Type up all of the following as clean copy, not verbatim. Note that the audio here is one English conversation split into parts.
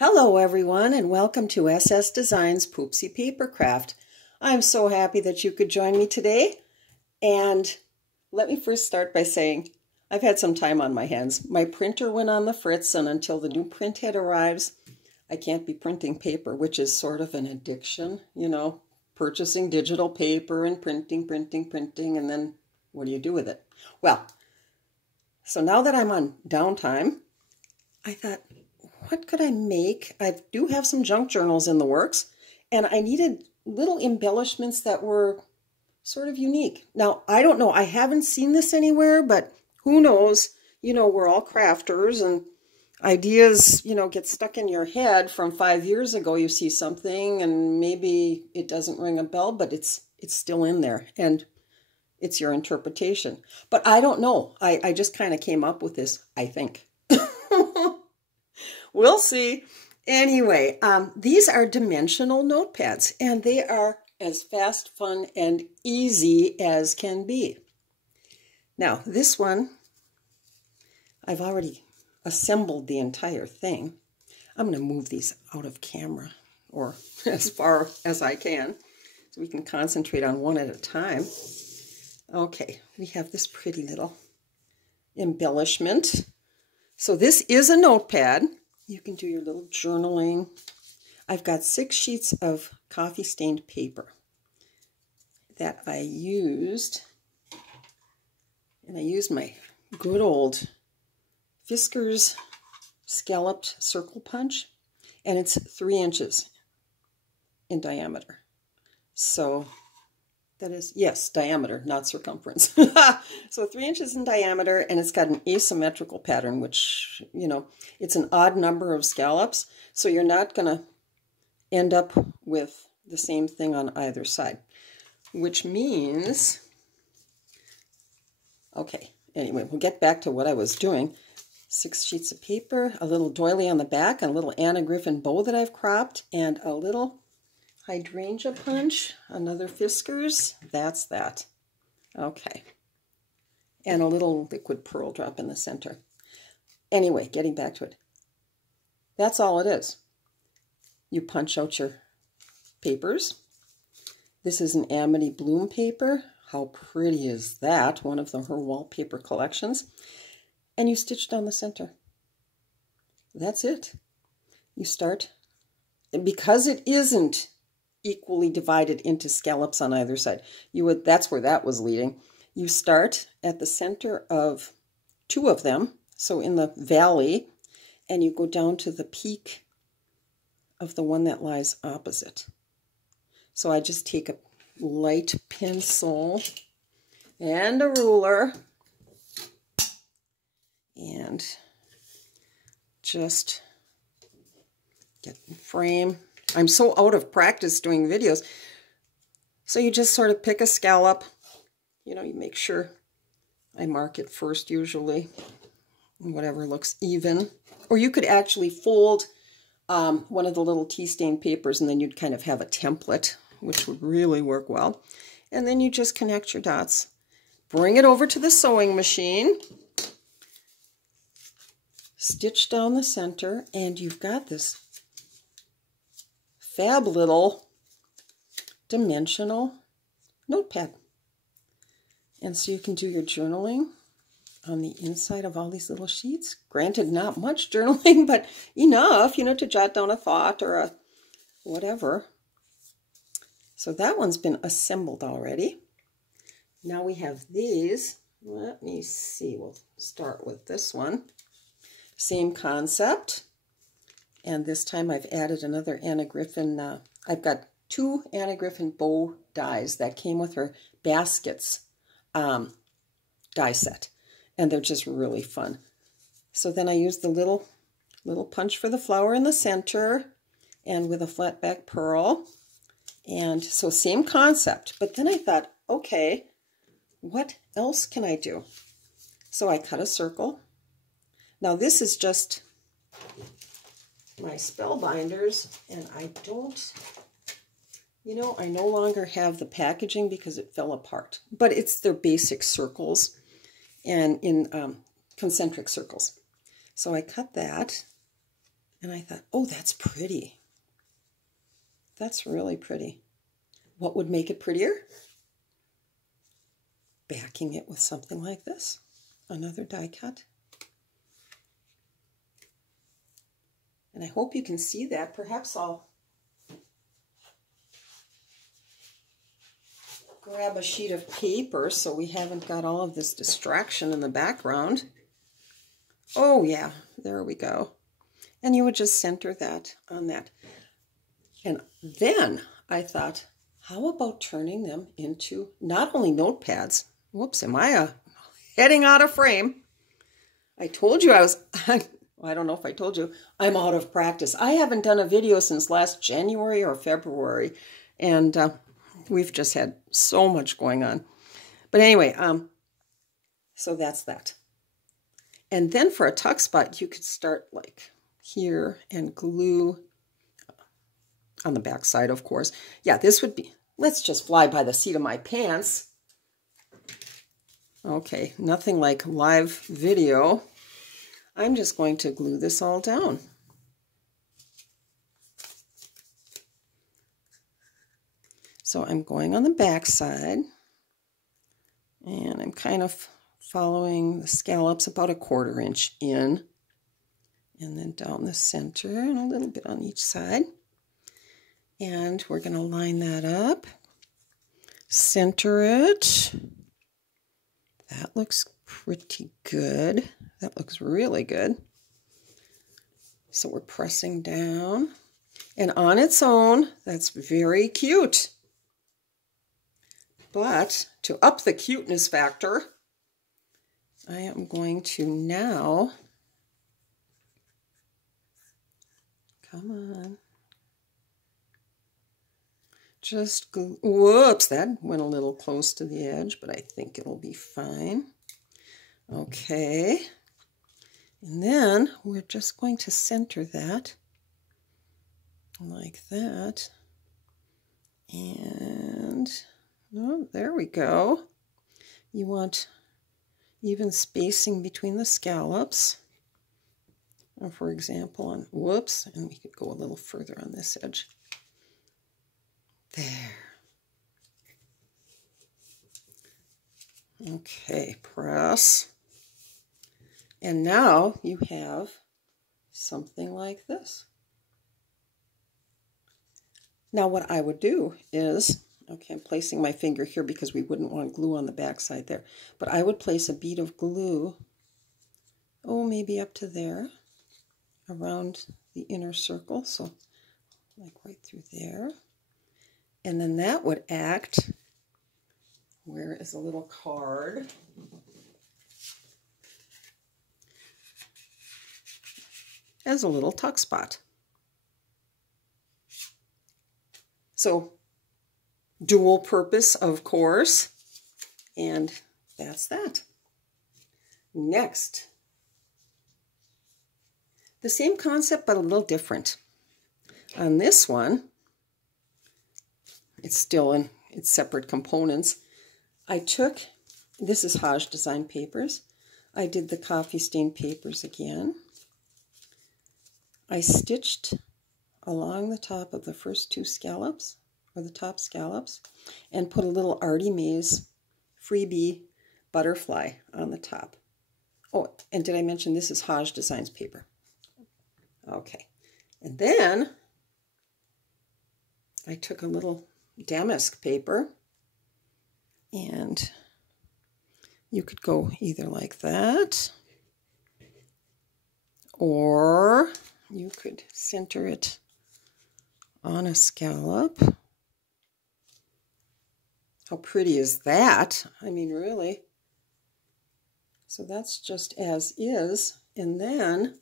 Hello everyone and welcome to SS Design's Poopsie Papercraft. I'm so happy that you could join me today, and let me first start by saying I've had some time on my hands. My printer went on the fritz, and until the new print head arrives I can't be printing paper, which is sort of an addiction, you know, purchasing digital paper and printing, and then what do you do with it? Well, so now that I'm on downtime, I thought, what could I make? I do have some junk journals in the works, and I needed little embellishments that were sort of unique. Now, I don't know, I haven't seen this anywhere, but who knows? You know, we're all crafters, and ideas, you know, get stuck in your head from 5 years ago. You see something, and maybe it doesn't ring a bell, but it's still in there, and it's your interpretation. But I don't know. I just kind of came up with this, I think. We'll see. Anyway, these are dimensional notepads, and they are as fast, fun, and easy as can be. Now, this one, I've already assembled the entire thing. I'm going to move these out of camera, or as far as I can, so we can concentrate on one at a time. Okay, we have this pretty little embellishment. So this is a notepad. You can do your little journaling. I've got 6 sheets of coffee-stained paper that I used. And I used my good old Fiskars scalloped circle punch. And it's 3 inches in diameter. So that is, yes, diameter, not circumference. So 3 inches in diameter, and it's got an asymmetrical pattern, which, you know, it's an odd number of scallops, so you're not going to end up with the same thing on either side, which means, okay, anyway, we'll get back to what I was doing. 6 sheets of paper, a little doily on the back, and a little Anna Griffin bow that I've cropped, and a little hydrangea punch, another Fiskars, that's that. Okay. And a little liquid pearl drop in the center. Anyway, getting back to it. That's all it is. You punch out your papers. This is an Amity Bloom paper. How pretty is that? One of her wallpaper collections. And you stitch down the center. That's it. You start, because it isn't equally divided into scallops on either side. That's where that was leading. You start at the center of 2 of them, so in the valley, and you go down to the peak of the one that lies opposite. So I just take a light pencil and a ruler and just get the frame. I'm so out of practice doing videos. So you just sort of pick a scallop. You know, you make sure I mark it first usually. Whatever looks even. Or you could actually fold one of the little tea stain papers, and then you'd kind of have a template, which would really work well. And then you just connect your dots. Bring it over to the sewing machine. Stitch down the center, and you've got this fab little dimensional notepad. And so you can do your journaling on the inside of all these little sheets. Granted, not much journaling, but enough, you know, to jot down a thought or a whatever. So that one's been assembled already. Now we have these. Let me see. We'll start with this one. Same concept. And this time I've added another Anna Griffin. I've got 2 Anna Griffin bow dies that came with her baskets die set. And they're just really fun. So then I used the little punch for the flower in the center, and with a flat back pearl. And so same concept. But then I thought, okay, what else can I do? So I cut a circle. Now this is just my Spellbinders, and I don't, you know, I no longer have the packaging because it fell apart, but it's their basic circles and in concentric circles. So I cut that, And I thought, oh, that's pretty. That's really pretty. What would make it prettier? Backing it with something like this. Another die cut. And I hope you can see that. Perhaps I'll grab a sheet of paper so we haven't got all of this distraction in the background. Oh yeah, there we go. And you would just center that on that. And then I thought, how about turning them into not only notepads. Whoops, am I heading out of frame? I told you I was, I don't know if I told you, I'm out of practice. I haven't done a video since last January or February. And we've just had so much going on. But anyway, so that's that. And then for a tuck spot, you could start like here and glue on the back side, of course. Yeah, this would be, let's just fly by the seat of my pants. Okay, nothing like live video. I'm just going to glue this all down. So I'm going on the back side, and I'm kind of following the scallops about 1/4 inch in, and then down the center and a little bit on each side. And we're going to line that up, center it. That looks pretty good. That looks really good. So we're pressing down, and on its own, that's very cute. But to up the cuteness factor, I am going to now, come on, just glue. Whoops, that went a little close to the edge, but I think it'll be fine. Okay. And then we're just going to center that like that. And, oh, there we go. You want even spacing between the scallops. Or for example, on, whoops, and we could go a little further on this edge. There. Okay, press. And now you have something like this. Now what I would do is, okay, I'm placing my finger here because we wouldn't want glue on the back side there, but I would place a bead of glue, oh, maybe up to there, around the inner circle, so like right through there. And then that would act, where is a little card? As a little tuck spot. So dual purpose, of course, and that's that. Next, the same concept but a little different. On this one, it's still in its separate components. I took, this is HajDesignPapers. I did the coffee stain papers again. I stitched along the top of the first 2 scallops, or the top scallops, and put a little Artie Mays freebie butterfly on the top. Oh, and did I mention this is HajDesignPaper? Okay. And then I took a little damask paper, and you could go either like that, or you could center it on a scallop. How pretty is that? I mean, really. So that's just as is. And then,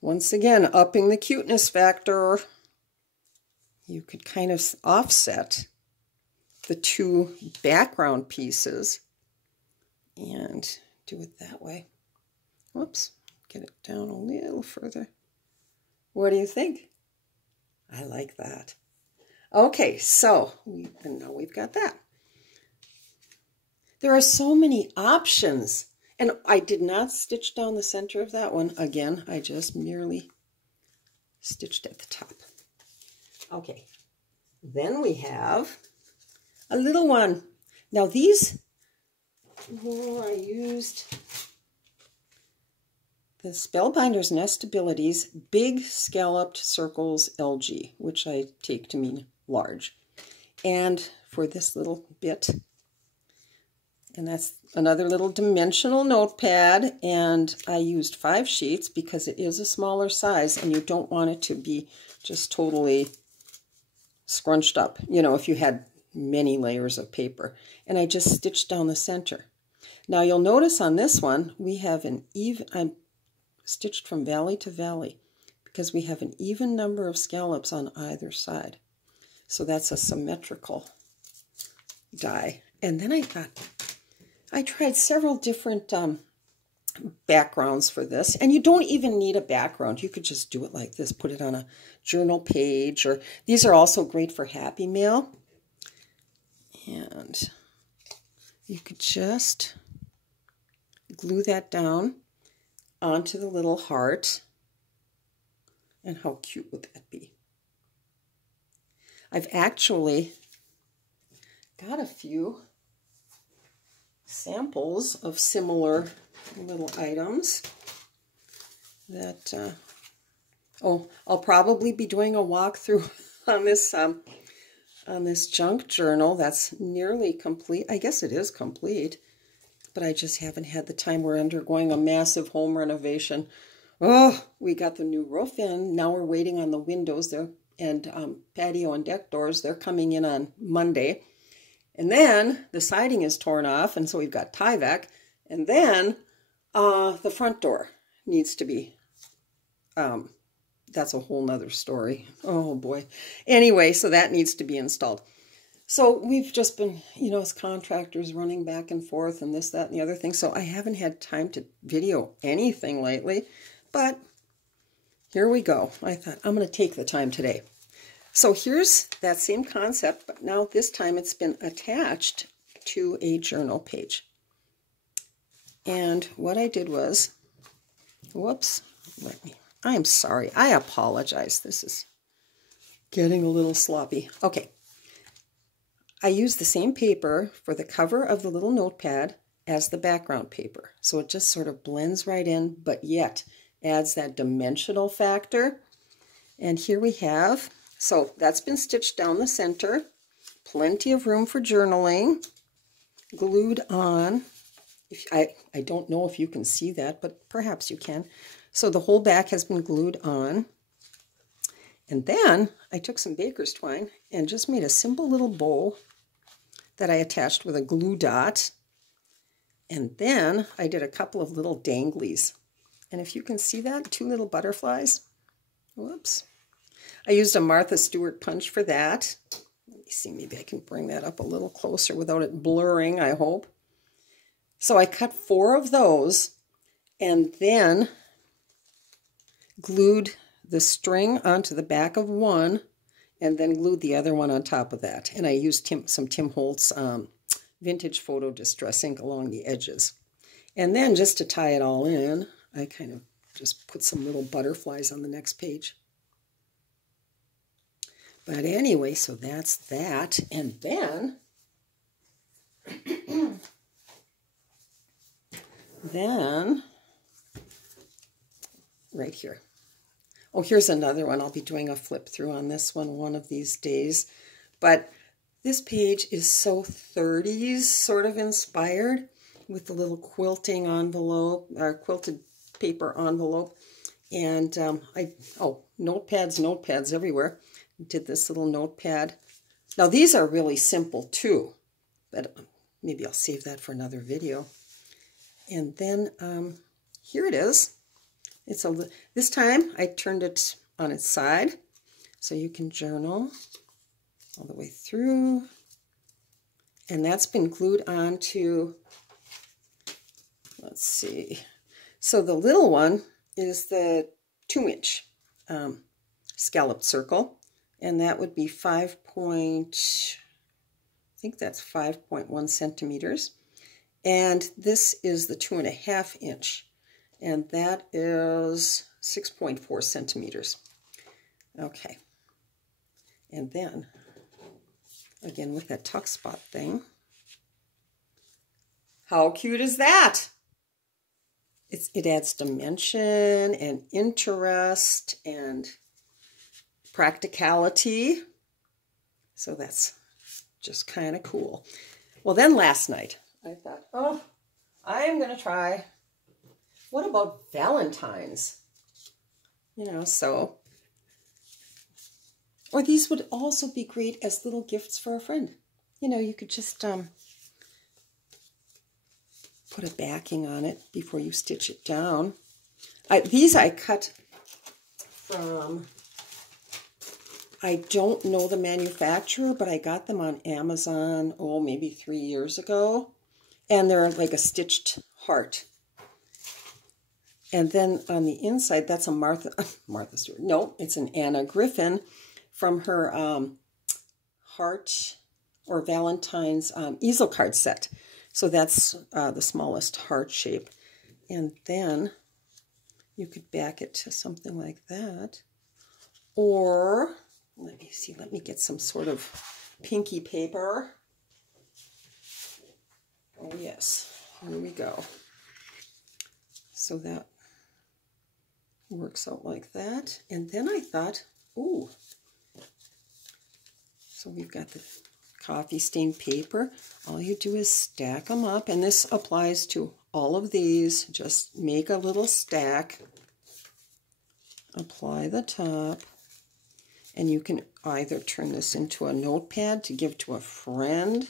once again, upping the cuteness factor, you could kind of offset the 2 background pieces and do it that way. Whoops. Get it down a little further. What do you think? I like that. Okay, so now we've got that. There are so many options, And I did not stitch down the center of that one. Again, I just merely stitched at the top. Okay, then we have a little one. Now these, I used the Spellbinders Nestabilities Big Scalloped Circles LG, which I take to mean large. And for this little bit, and that's another little dimensional notepad, and I used 5 sheets because it is a smaller size and you don't want it to be just totally scrunched up, you know, if you had many layers of paper. And I just stitched down the center. Now you'll notice on this one, we have an even, I'm stitched from valley to valley because we have an even number of scallops on either side. So that's a symmetrical die. And then I thought, I tried several different backgrounds for this, and you don't even need a background. You could just do it like this, put it on a journal page, or these are also great for Happy Mail. And you could just glue that down onto the little heart. And how cute would that be? I've actually got a few samples of similar little items that, oh, I'll probably be doing a walkthrough on this junk journal that's nearly complete. I guess it is complete, but I just haven't had the time. We're undergoing a massive home renovation. Oh, we got the new roof in. Now we're waiting on the windows there and patio and deck doors. They're coming in on Monday. And then the siding is torn off, and so we've got Tyvek. And then the front door needs to be, that's a whole nother story. Oh boy. Anyway, so that needs to be installed. So we've just been, you know, as contractors running back and forth and this, that, and the other thing. So I haven't had time to video anything lately, but here we go. I thought I'm going to take the time today. So here's that same concept, but now this time it's been attached to a journal page. And what I did was, whoops, I'm sorry, I apologize. This is getting a little sloppy. Okay, I used the same paper for the cover of the little notepad as the background paper. So it just sort of blends right in, but yet adds that dimensional factor. And here we have, so that's been stitched down the center, plenty of room for journaling, glued on. I don't know if you can see that, but perhaps you can. So the whole back has been glued on. And then I took some baker's twine and just made a simple little bow that I attached with a glue dot. And then I did a couple of little danglies. And if you can see that, 2 little butterflies. Whoops. I used a Martha Stewart punch for that. Let me see, maybe I can bring that up a little closer without it blurring, I hope. So I cut 4 of those and then glued the string onto the back of one and then glued the other one on top of that. And I used some Tim Holtz vintage photo distress ink along the edges. And then just to tie it all in, I kind of just put some little butterflies on the next page. But anyway, so that's that. And then, right here. Oh, here's another one. I'll be doing a flip through on this one of these days. But this page is so 30s sort of inspired with the little quilting envelope, or quilted paper envelope. And notepads everywhere. Did this little notepad. Now these are really simple too, but maybe I'll save that for another video. And then here it is. It's this time I turned it on its side so you can journal all the way through. And that's been glued onto, let's see. So the little one is the 2-inch scalloped circle. And that would be 5.1 centimeters. And this is the 2.5 inch. And that is 6.4 centimeters. Okay. And then, again with that tuck spot thing. How cute is that? It adds dimension and interest and practicality. So that's just kind of cool. Well, then last night, I thought, oh, I'm going to try, what about Valentine's? You know, so, or these would also be great as little gifts for a friend. You know, you could just put a backing on it before you stitch it down. These I cut from, I don't know the manufacturer, but I got them on Amazon, oh, maybe 3 years ago. And they're like a stitched heart. And then on the inside, that's a Martha Stewart. No, it's an Anna Griffin from her heart or Valentine's easel card set. So that's the smallest heart shape. And then you could back it to something like that. Or, let me see, let me get some sort of pinky paper. Oh yes, here we go. So that works out like that. And then I thought, ooh, so we've got the coffee stained paper. All you do is stack them up, and this applies to all of these. Just make a little stack, apply the top, and you can either turn this into a notepad to give to a friend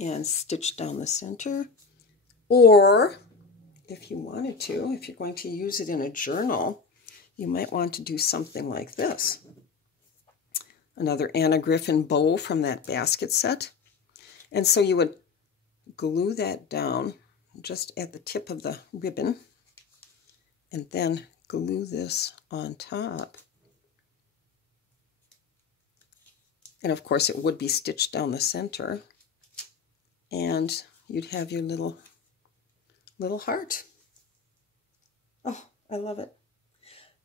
and stitch down the center, or if you wanted to, if you're going to use it in a journal, you might want to do something like this. Another Anna Griffin bow from that basket set. And so you would glue that down just at the tip of the ribbon and then glue this on top. And of course it would be stitched down the center. And you'd have your little heart. Oh, I love it.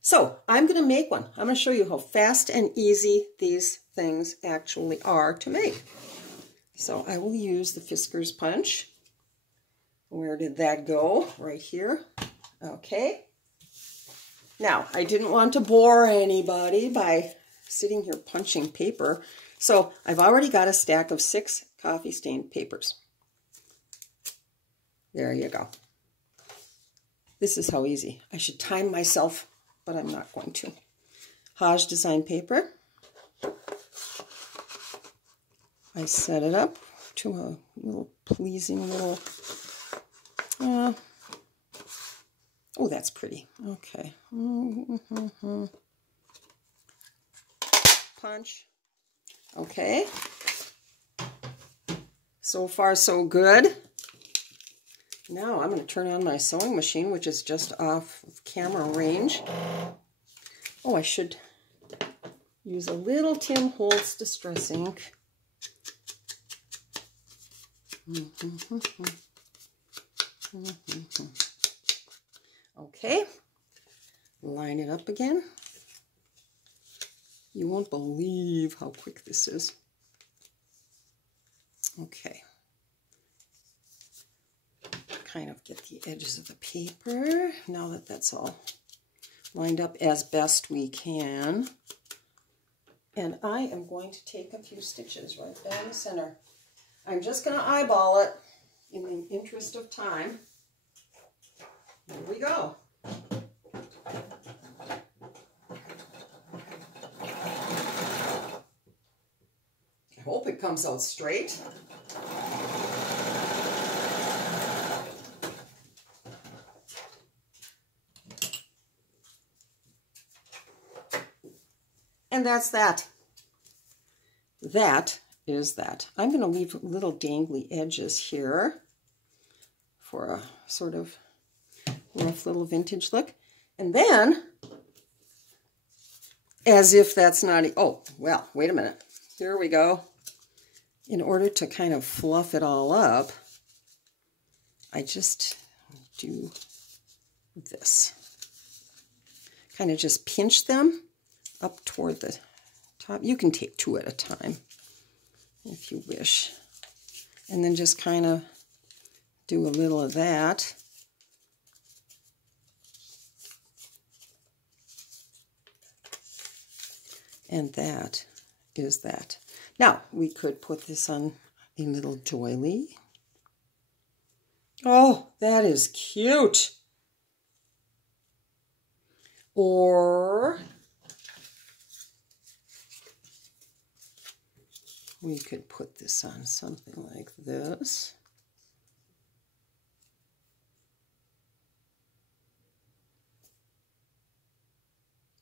So I'm going to make one. I'm going to show you how fast and easy these things actually are to make. So I will use the Fiskars punch. Where did that go? Right here. Okay. Now, I didn't want to bore anybody by sitting here punching paper. So I've already got a stack of 6 coffee stained papers. There you go. This is how easy. I should time myself, but I'm not going to. HajDesignPaper. I set it up to a little pleasing little, oh, that's pretty. Okay. Punch. Okay. So far, so good. Now I'm going to turn on my sewing machine, which is just off of camera range. Oh, I should use a little Tim Holtz Distress ink. Okay, line it up again. You won't believe how quick this is. Okay. Kind of get the edges of the paper now that that's all lined up as best we can. And I am going to take a few stitches right down the center. I'm just going to eyeball it in the interest of time. Here we go. I hope it comes out straight. And that's that. That is that. I'm going to leave little dangly edges here for a sort of rough little vintage look. And then, as if that's not, oh, well, wait a minute. Here we go. In order to kind of fluff it all up, I just do this. Kind of just pinch them up toward the top. You can take 2 at a time if you wish. And then just kind of do a little of that. And that is that. Now, we could put this on a little doily. Oh, that is cute. Or we could put this on something like this.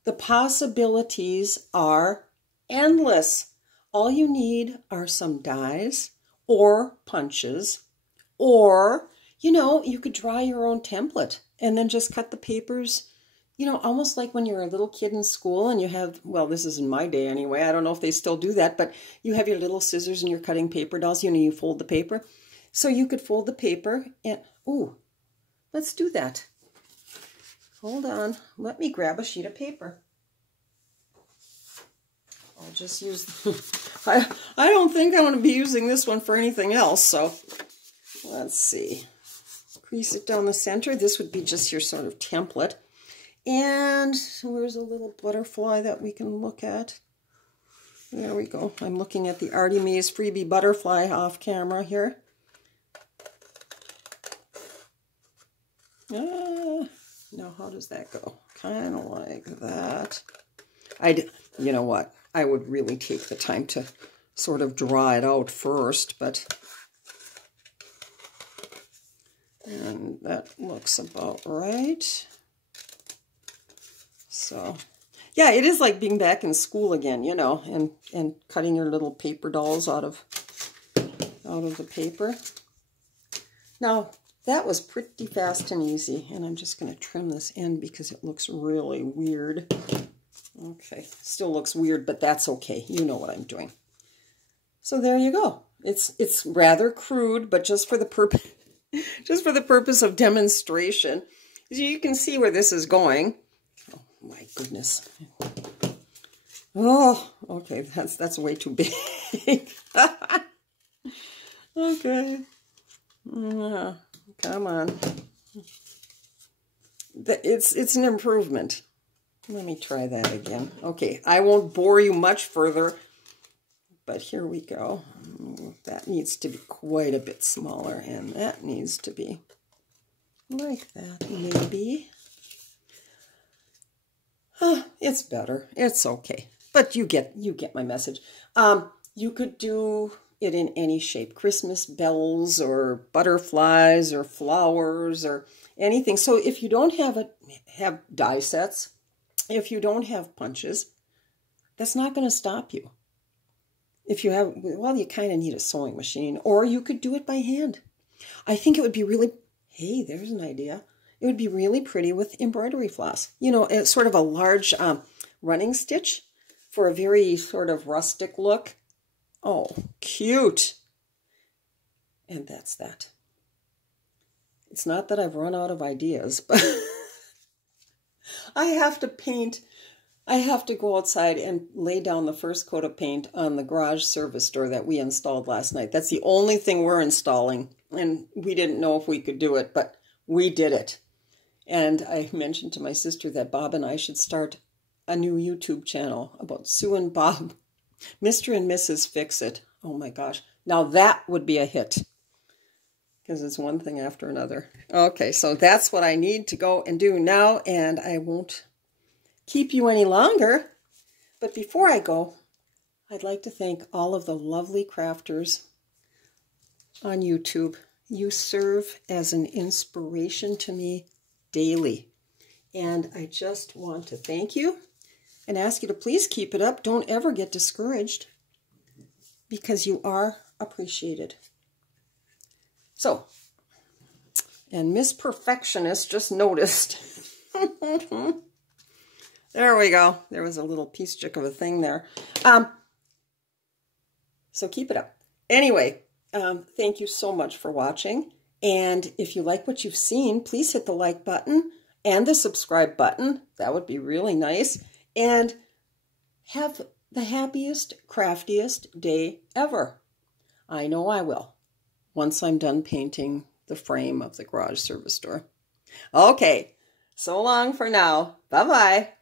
The possibilities are endless. All you need are some dies or punches, or, you know, you could draw your own template and then just cut the papers, you know, almost like when you're a little kid in school and you have, well, this is in my day anyway, I don't know if they still do that, but you have your little scissors and you're cutting paper dolls, you know, you fold the paper. So you could fold the paper and, ooh, let's do that. Hold on, let me grab a sheet of paper. I'll just use, I don't think I want to be using this one for anything else, so let's see. Crease it down the center. This would be just your sort of template. And where's a little butterfly that we can look at? There we go. I'm looking at the Artemis freebie butterfly off camera here. Now, how does that go? Kind of like that. You know what? I would really take the time to sort of draw it out first, but... And that looks about right. So, yeah, it is like being back in school again, you know, and cutting your little paper dolls out of the paper. Now, that was pretty fast and easy, and I'm just going to trim this end because it looks really weird. Okay, still looks weird, but that's okay. You know what I'm doing. So there you go. It's rather crude, but just for the purpose of demonstration, you can see where this is going. Oh my goodness. Oh, okay, that's way too big. Okay. Come on. It's an improvement. Let me try that again. Okay, I won't bore you much further, but here we go. That needs to be quite a bit smaller, and that needs to be like that, maybe. It's better. It's okay. But you get my message. You could do it in any shape. Christmas bells or butterflies or flowers or anything. So if you don't have die sets, if you don't have punches, that's not going to stop you. If you have, well, you kind of need a sewing machine, or you could do it by hand. I think it would be really, hey, there's an idea. It would be really pretty with embroidery floss. You know, it's sort of a large running stitch for a very sort of rustic look. Oh, cute. And that's that. It's not that I've run out of ideas, but I have to paint. I have to go outside and lay down the first coat of paint on the garage service door that we installed last night. That's the only thing we're installing. And we didn't know if we could do it, but we did it. And I mentioned to my sister that Bob and I should start a new YouTube channel about Sue and Bob, Mr. and Mrs. Fix-It. Oh my gosh. Now that would be a hit, because it's one thing after another. Okay, so that's what I need to go and do now, and I won't keep you any longer. But before I go, I'd like to thank all of the lovely crafters on YouTube. You serve as an inspiration to me daily. And I just want to thank you and ask you to please keep it up. Don't ever get discouraged, because you are appreciated. So, and Miss Perfectionist just noticed. There we go. There was a little piece chick of a thing there. So keep it up. Anyway, thank you so much for watching. And if you like what you've seen, please hit the like button and the subscribe button. That would be really nice. And have the happiest, craftiest day ever. I know I will, once I'm done painting the frame of the garage service door. Okay, so long for now. Bye-bye.